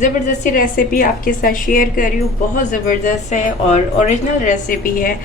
ज़बरदस्ती रेसिपी आपके साथ शेयर कर रही हूँ। बहुत ज़बरदस्त है और ओरिजिनल रेसिपी है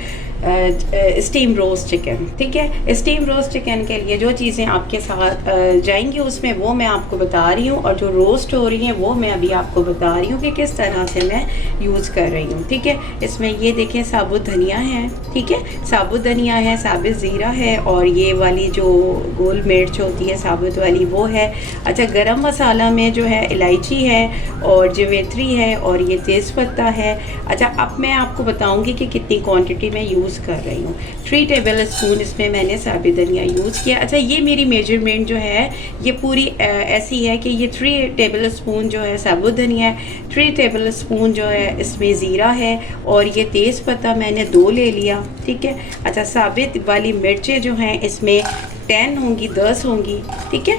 स्टीम रोस्ट चिकन। ठीक है, स्टीम रोस्ट चिकन के लिए जो चीज़ें आपके साथ जाएंगी उसमें वो मैं आपको बता रही हूँ, और जो रोस्ट हो रही हैं वो मैं अभी आपको बता रही हूँ कि किस तरह से मैं यूज़ कर रही हूँ। ठीक है, इसमें ये देखें साबुत धनिया है। ठीक है, साबुत धनिया है, साबित ज़ीरा है, और ये वाली जो गोल मिर्च होती है साबुत वाली वो है। अच्छा, गरम मसाला में जो है इलायची है और जवेत्री है और ये तेज़पत्ता है। अच्छा, अब मैं आपको बताऊंगी कि कितनी क्वांटिटी में यूज़ कर रही हूँ। 3 टेबल स्पून इसमें मैंने साबित धनिया यूज़ किया। अच्छा, ये मेरी मेजरमेंट जो है ये पूरी ऐसी है कि ये 3 टेबल स्पून जो है साबुत धनिया है, 3 टेबल स्पून जो है इसमें ज़ीरा है, और ये तेज़पत्ता मैंने 2 ले लिया। ठीक है। अच्छा, साबित वाली मिर्चें जो हैं इसमें 10 होंगी, 10 होंगी। ठीक है,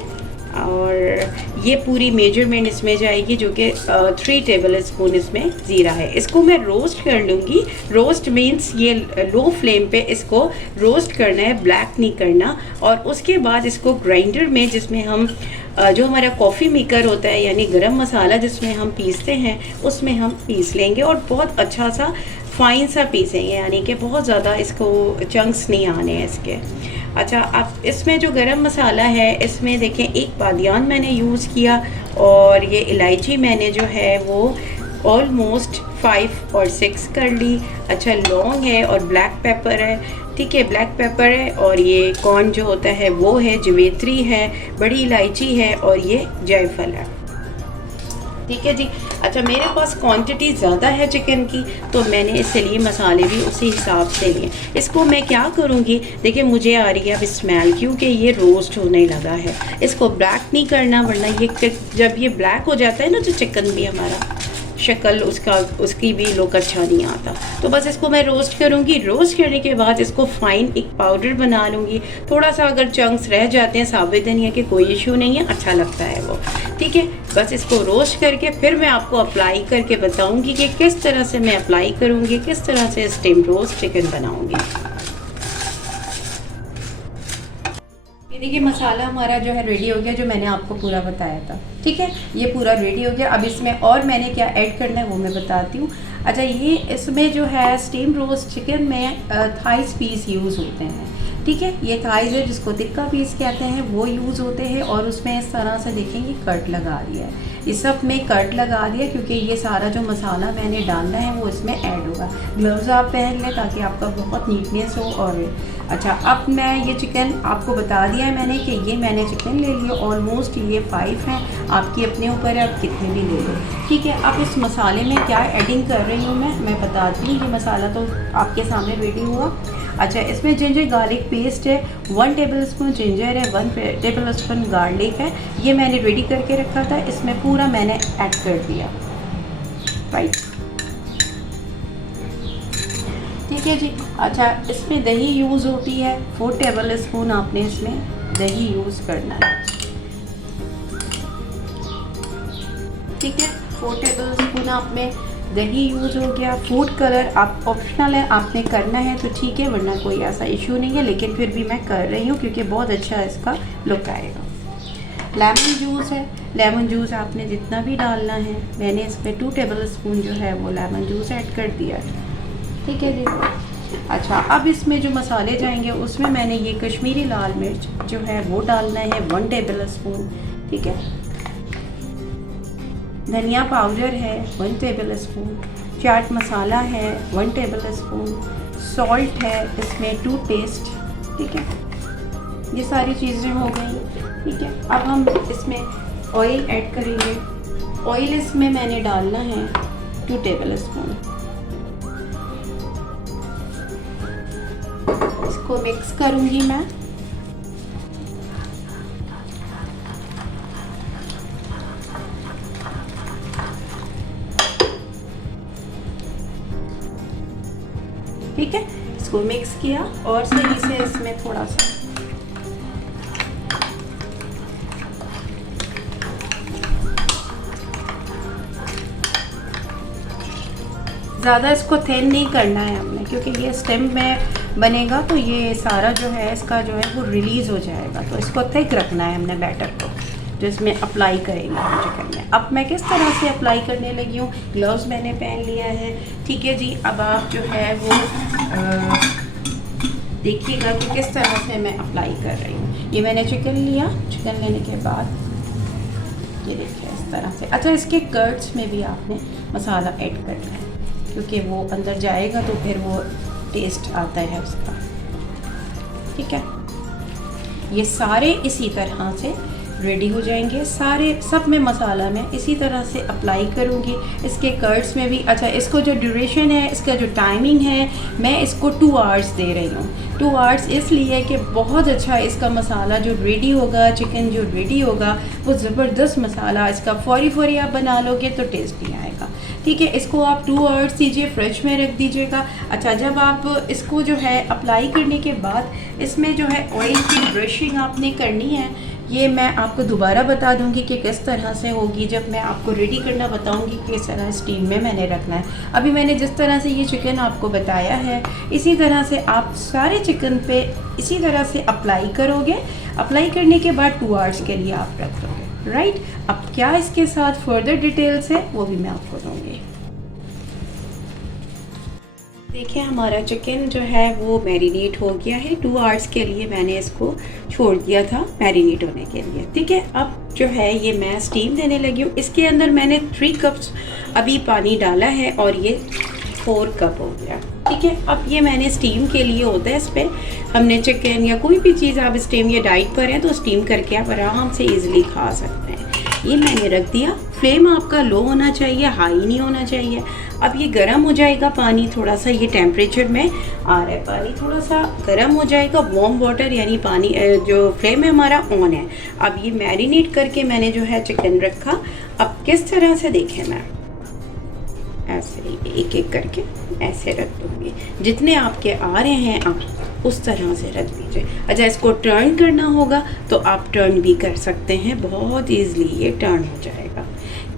और ये पूरी मेजरमेंट इसमें जाएगी जो कि 3 टेबल स्पून इसमें ज़ीरा है। इसको मैं रोस्ट कर लूँगी। रोस्ट मीन्स ये लो फ्लेम पे इसको रोस्ट करना है, ब्लैक नहीं करना। और उसके बाद इसको ग्राइंडर में, जिसमें हम जो हमारा कॉफ़ी मेकर होता है यानी गरम मसाला जिसमें हम पीसते हैं, उसमें हम पीस लेंगे और बहुत अच्छा सा फाइन सा पीसेंगे, यानी कि बहुत ज़्यादा इसको चंक्स नहीं आने हैं इसके। अच्छा, अब इसमें जो गरम मसाला है इसमें देखें एक बादियान मैंने यूज़ किया, और ये इलायची मैंने जो है वो ऑलमोस्ट 5 और 6 कर ली। अच्छा, लौंग है और ब्लैक पेपर है। ठीक है, ब्लैक पेपर है, और ये कॉर्न जो होता है वो है, जवेत्री है, बड़ी इलायची है, और ये जायफल है। ठीक है जी। अच्छा, मेरे पास क्वांटिटी ज़्यादा है चिकन की, तो मैंने इसलिए मसाले भी उसी हिसाब से लिए। इसको मैं क्या करूँगी, देखिए मुझे आ रही है अब स्मेल, क्योंकि ये रोस्ट होने लगा है। इसको ब्लैक नहीं करना, वरना ये जब ये ब्लैक हो जाता है ना, तो चिकन भी हमारा शक्ल उसकी भी लुक अच्छा नहीं आता। तो बस इसको मैं रोस्ट करूँगी। रोस्ट करने के बाद इसको फाइन एक पाउडर बना लूँगी। थोड़ा सा अगर चंक्स रह जाते हैं साबित धनिया के, कोई इशू नहीं है, अच्छा लगता है वो। ठीक है, बस इसको रोस्ट करके फिर मैं आपको अप्लाई करके बताऊँगी कि किस तरह से मैं अप्लाई करूँगी, किस तरह से स्टीम रोस्ट चिकन बनाऊँगी। देखिए मसाला हमारा जो है रेडी हो गया, जो मैंने आपको पूरा बताया था। ठीक है, ये पूरा रेडी हो गया। अब इसमें और मैंने क्या ऐड करना है वो मैं बताती हूँ। अच्छा, ये इसमें जो है स्टीम रोस्ट चिकन में थाइस पीस यूज़ होते हैं। ठीक है, ये थाइस है जिसको तिक्का पीस कहते हैं, वो यूज़ होते हैं। और उसमें इस तरह से देखेंगे कट लगा दिया है, इस सब में कट लगा दिया, क्योंकि ये सारा जो मसाला मैंने डालना है वो इसमें ऐड होगा। ग्लव्स आप पहन लें ताकि आपका बहुत नीटनेस हो। और अच्छा, अब मैं ये चिकन आपको बता दिया है मैंने कि ये मैंने चिकन ले लिया, ऑलमोस्ट ये 5 हैं, आपकी अपने ऊपर है, आप कितने भी ले लो। ठीक है, अब इस मसाले में क्या एडिंग कर रही हूँ मैं बताती हूँ। ये मसाला तो आपके सामने रेडी हुआ। अच्छा, इसमें जिंजर गार्लिक पेस्ट है, 1 टेबल स्पून जिंजर है, 1 टेबल स्पून गार्लिक है, ये मैंने रेडी करके रखा था, इसमें पूरा मैंने ऐड कर दिया। राइट, ठीक है जी। अच्छा, इसमें दही यूज़ होती है, 4 टेबल स्पून आपने इसमें दही यूज़ करना है। ठीक है, 4 टेबल स्पून आप में दही यूज़ हो गया। फूड कलर आप ऑप्शनल है, आपने करना है तो ठीक है, वरना कोई ऐसा इशू नहीं है, लेकिन फिर भी मैं कर रही हूँ क्योंकि बहुत अच्छा इसका लुक आएगा। लेमन जूस है, लेमन जूस आपने जितना भी डालना है, मैंने इसमें 2 टेबल स्पून जो है वो लेमन जूस ऐड कर दिया है। ठीक है जी। अच्छा, अब इसमें जो मसाले जाएंगे उसमें मैंने ये कश्मीरी लाल मिर्च जो है वो डालना है, 1 टेबल स्पून। ठीक है, धनिया पाउडर है 1 टेबल स्पून, चाट मसाला है 1 टेबल स्पून, सॉल्ट है इसमें 2 टेस्ट। ठीक है, ये सारी चीज़ें हो गई। ठीक है, अब हम इसमें ऑयल ऐड करेंगे। ऑयल इसमें मैंने डालना है 2 टेबल स्पून। इसको मिक्स करूंगी मैं। ठीक है, इसको मिक्स किया और सही से इसमें थोड़ा सा ज़्यादा इसको थिन नहीं करना है हमने, क्योंकि ये स्टेम में बनेगा तो ये सारा जो है इसका जो है वो रिलीज़ हो जाएगा, तो इसको थिक रखना है हमने बैटर को। जो इसमें अप्लाई करेंगे हम चिकन में। अब मैं किस तरह से अप्लाई करने लगी हूँ, ग्लव्स मैंने पहन लिया है, ठीक है जी। अब आप जो है वो देखिएगा कि किस तरह से मैं अप्लाई कर रही हूँ। ये मैंने चिकन लिया, चिकन लेने के बाद ये देखिए इस तरह से। अच्छा, इसके कर्ड्स में भी आपने मसाला ऐड करना है, क्योंकि वो अंदर जाएगा तो फिर वो टेस्ट आता है उसका, ठीक है। ये सारे इसी तरह से रेडी हो जाएंगे, सारे सब में मसाला मैं इसी तरह से अप्लाई करूँगी। इसके कर्ड्स में भी। अच्छा, इसको जो ड्यूरेशन है, इसका जो टाइमिंग है, मैं इसको 2 आवर्स दे रही हूँ। 2 आवर्स इसलिए कि बहुत अच्छा इसका मसाला जो रेडी होगा, चिकन जो रेडी होगा वो ज़बरदस्त मसाला, इसका फौरी आप बना लोगे तो टेस्ट नहीं आएगा, ठीक है। इसको आप 2 आवर्स दीजिए, फ्रिज में रख दीजिएगा। अच्छा, जब आप इसको जो है अप्लाई करने के बाद इसमें जो है ऑयल की ब्रशिंग आपने करनी है। ये मैं आपको दोबारा बता दूंगी कि किस तरह से होगी, जब मैं आपको रेडी करना बताऊंगी कि किस तरह स्टीम में मैंने रखना है। अभी मैंने जिस तरह से ये चिकन आपको बताया है, इसी तरह से आप सारे चिकन पे इसी तरह से अप्लाई करोगे। अप्लाई करने के बाद 2 आवर्स के लिए आप रख दोगे, राइट। अब क्या इसके साथ फर्दर डिटेल्स है वो भी मैं आपको दूँगी। देखिए, हमारा चिकन जो है वो मैरिनेट हो गया है। 2 आवर्स के लिए मैंने इसको छोड़ दिया था मैरिनेट होने के लिए, ठीक है। अब जो है ये मैं स्टीम देने लगी हूँ। इसके अंदर मैंने 3 कप्स अभी पानी डाला है और ये 4 कप हो गया, ठीक है। अब ये मैंने स्टीम के लिए होता है, इस पर हमने चिकन या कोई भी चीज़ आप स्टीम या डाइट पर हैं तो स्टीम करके आप आराम से ईज़िली खा सकते हैं। ये मैंने रख दिया। फ्लेम आपका लो होना चाहिए, हाई नहीं होना चाहिए। अब ये गर्म हो जाएगा पानी, थोड़ा सा ये टेम्परेचर में आ रहा है, पानी थोड़ा सा गर्म हो जाएगा। वार्म वाटर यानी पानी जो फ्लेम है हमारा ऑन है। अब ये मैरिनेट करके मैंने जो है चिकन रखा। अब किस तरह से देखें, मैं ऐसे एक एक करके ऐसे रख दूँगी, जितने आपके आ रहे हैं आप उस तरह से रख दीजिए। अच्छा, इसको टर्न करना होगा तो आप टर्न भी कर सकते हैं, बहुत ईज़िली ये टर्न हो जाएगा,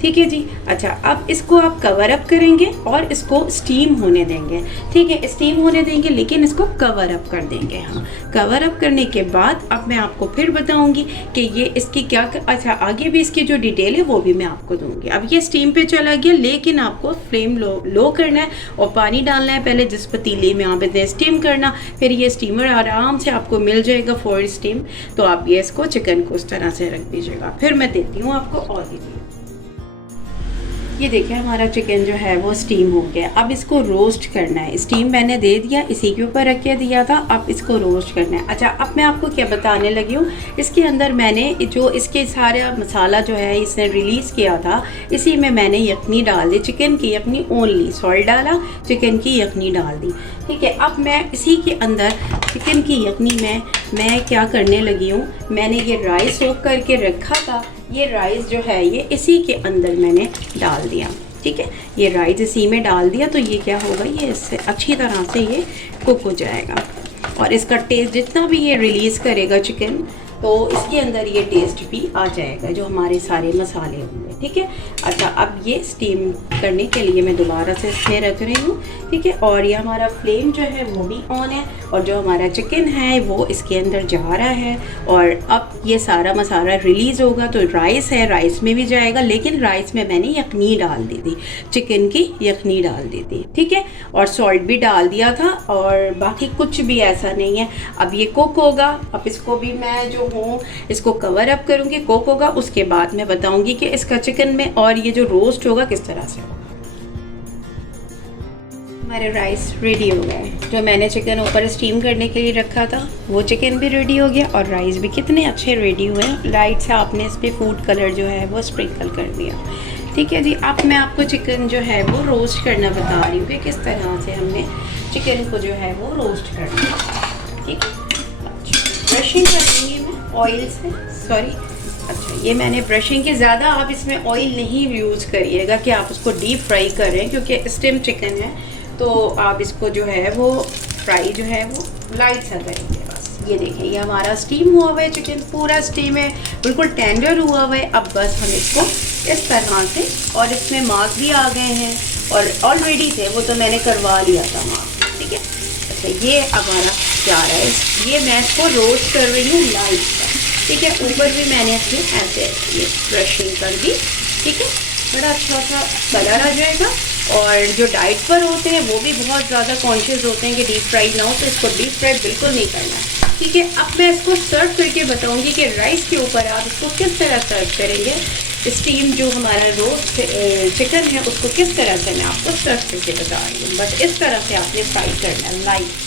ठीक है जी। अच्छा, अब इसको आप कवर अप करेंगे और इसको स्टीम होने देंगे, ठीक है। स्टीम होने देंगे लेकिन इसको कवर अप कर देंगे। हाँ, कवर अप करने के बाद अब मैं आपको फिर बताऊंगी कि ये इसकी क्या अच्छा आगे भी इसकी जो डिटेल है वो भी मैं आपको दूंगी। अब ये स्टीम पे चला गया, लेकिन आपको फ्लेम लो करना है और पानी डालना है पहले जिस पतीले में आप इसे स्टीम करना। फिर ये स्टीमर आराम से आपको मिल जाएगा फॉर स्टीम। तो आप ये इसको चिकन को उस तरह से रख दीजिएगा। फिर मैं देती हूँ आपको और डिटेल। ये देखिए, हमारा चिकन जो है वो स्टीम हो गया। अब इसको रोस्ट करना है। स्टीम मैंने दे दिया, इसी के ऊपर रख के दिया था। अब इसको रोस्ट करना है। अच्छा, अब मैं आपको क्या बताने लगी हूँ, इसके अंदर मैंने जो इसके सारा मसाला जो है इसने रिलीज़ किया था, इसी में मैंने यखनी डाल दी, चिकन की यखनी ओनली। सॉल्ट डाला, चिकन की यखनी डाल दी, ठीक है। अब मैं इसी के अंदर चिकन की यखनी में मैं क्या करने लगी हूँ, मैंने ये राइस सोक करके रखा था, ये राइस जो है ये इसी के अंदर मैंने डाल दिया, ठीक है। ये राइस इसी में डाल दिया तो ये क्या होगा, ये इससे अच्छी तरह से ये कुक हो जाएगा और इसका टेस्ट जितना भी ये रिलीज़ करेगा चिकन, तो इसके अंदर ये टेस्ट भी आ जाएगा जो हमारे सारे मसाले होंगे, ठीक है। अच्छा, अब ये स्टीम करने के लिए मैं दोबारा से इसमें रख रही हूँ, ठीक है। और ये हमारा फ्लेम जो है वो भी ऑन है और जो हमारा चिकन है वो इसके अंदर जा रहा है। और अब ये सारा मसाला रिलीज़ होगा तो राइस है, राइस में भी जाएगा, लेकिन राइस में मैंने यखनी डाल दी थी, चिकन की यखनी डाल दी थी, ठीक है। और सॉल्ट भी डाल दिया था और बाकी कुछ भी ऐसा नहीं है। अब ये कुक होगा। अब इसको भी मैं जो हूँ इसको कवर अप करूँगी, कुक होगा। उसके बाद मैं बताऊँगी कि इसका चिकन में और ये जो रोस्ट होगा किस तरह से होगा। हमारे राइस रेडी हो गए। जो मैंने चिकन ऊपर स्टीम करने के लिए रखा था वो चिकन भी रेडी हो गया और राइस भी कितने अच्छे रेडी हुए हैं। लाइट से आपने इस पर फूड कलर जो है वो स्प्रिंकल कर दिया, ठीक है जी। अब मैं आपको चिकन जो है वो रोस्ट करना बता रही हूँ कि किस तरह से हमने चिकन को जो है वो रोस्ट करना है, ठीक है। ब्रशिंग कर देंगी मैं ऑयल से, सॉरी। अच्छा, ये मैंने ब्रशिंग की, ज़्यादा आप इसमें ऑयल नहीं यूज़ करिएगा कि आप उसको डीप फ्राई करें, क्योंकि स्टीम चिकन है तो आप इसको जो है वो फ्राई जो है वो लाइट सा करेंगे बस। ये देखिए, ये हमारा स्टीम हुआ हुआ है, चिकन पूरा स्टीम है, बिल्कुल टेंडर हुआ हुआ है। अब बस हम इसको इस तरह से, और इसमें मार्क भी आ गए हैं और ऑलरेडी थे वो तो मैंने करवा लिया था मार्क, ठीक है। अच्छा, ये हमारा क्या है, ये मैं इसको रोस्ट कर रही हूँ लाइट पर, ठीक है। ऊपर भी मैंने अपनी ऐसे ये ब्रशिंग कर दी, ठीक है। बड़ा अच्छा सा कलर आ जाएगा। और जो डाइट पर होते हैं वो भी बहुत ज़्यादा कॉन्शियस होते हैं कि डीप फ्राई ना हो, तो इसको डीप फ्राई बिल्कुल नहीं करना, ठीक है। अब मैं इसको सर्व करके बताऊंगी कि राइस के ऊपर आप इसको किस तरह सर्व करेंगे। स्टीम जो हमारा रोस्ट चिकन है उसको किस तरह से मैं आपको सर्व करके बता रही हूँ। बस इस तरह से आपने फ्राई करना है लाइट।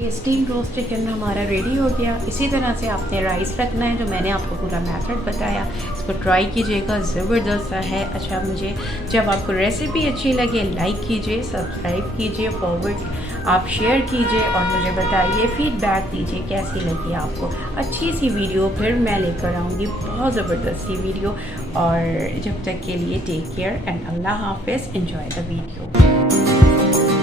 ये स्टीम रोस्ट चिकन हमारा रेडी हो गया। इसी तरह से आपने राइस रखना है, जो मैंने आपको पूरा मेथड बताया। इसको ट्राई कीजिएगा, ज़बरदस्त सा है। अच्छा, मुझे जब आपको रेसिपी अच्छी लगे लाइक कीजिए, सब्सक्राइब कीजिए, फॉरवर्ड आप शेयर कीजिए और मुझे बताइए, फीडबैक दीजिए कैसी लगी आपको। अच्छी सी वीडियो फिर मैं लेकर आऊँगी, बहुत ज़बरदस्त सी वीडियो। और जब तक के लिए टेक केयर एंड अल्लाह हाफिज़। Enjoy the video.